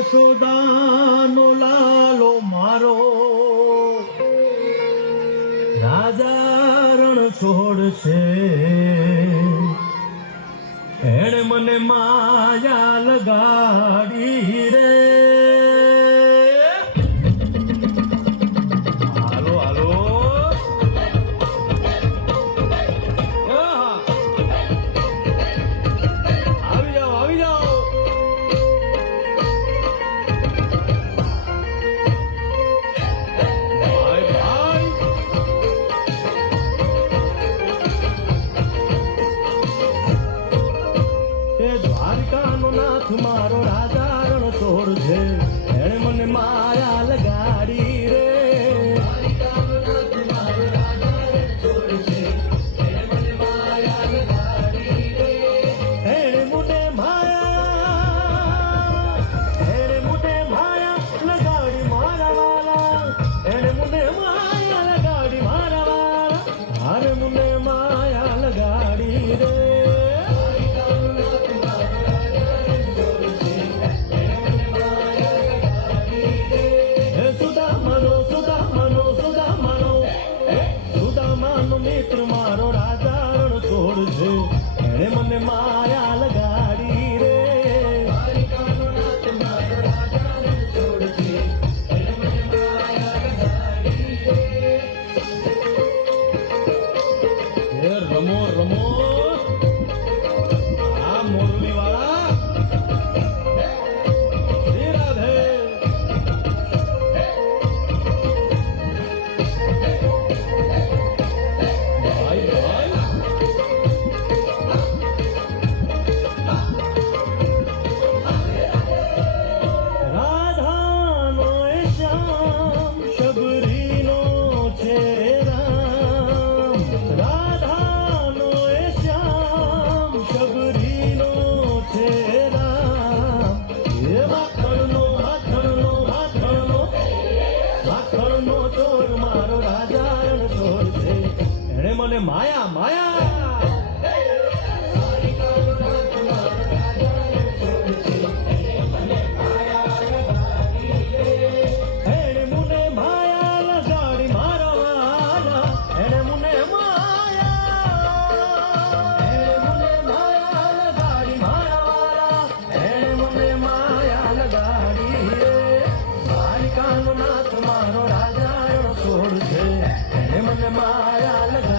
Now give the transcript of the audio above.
યશોદાનો લાલો મારો રાજા રણ છોડ છે. એણે મને માયા લગાડી રે. હાલો હાલો આવી જાઓ આવી જાઓ. દ્વારકાનો નાથ મારો રાજા રણ છોડ છે. એણે મને માયા લગાડી રે. દ્વારકાનો નાથ મારો રાજા રણ છોડ છે. એણે મને માયા લગાડી રે. એણે મને માયા લગાડી મારા વાલા. એણે મને માયા લગાડી મારા વાલા. હારે મને માયા લગાડી રે. મિત્ર મારો રાજા રણ છોડ છે. એણે મને માયા લગાડી રે. દ્વારકાનો નાથ મારો રાજા રણ છોડ છે. એણે મને માયા લગાડી રે. રમો રમો આ મોરલી વાળા શ્રી રાધે. મારો રાજા રણ છોડ છે. એણે મને માયા માયા. એણે મને માયા લગાડી મારા વાલા. એણે મને માયા લગાડી મારા વાલા. એણે મને માયા લગાડી રે. દ્વારકાનો નાથ મારો રાજા રણ છોડ છે. એણે મને માયા લગાડી.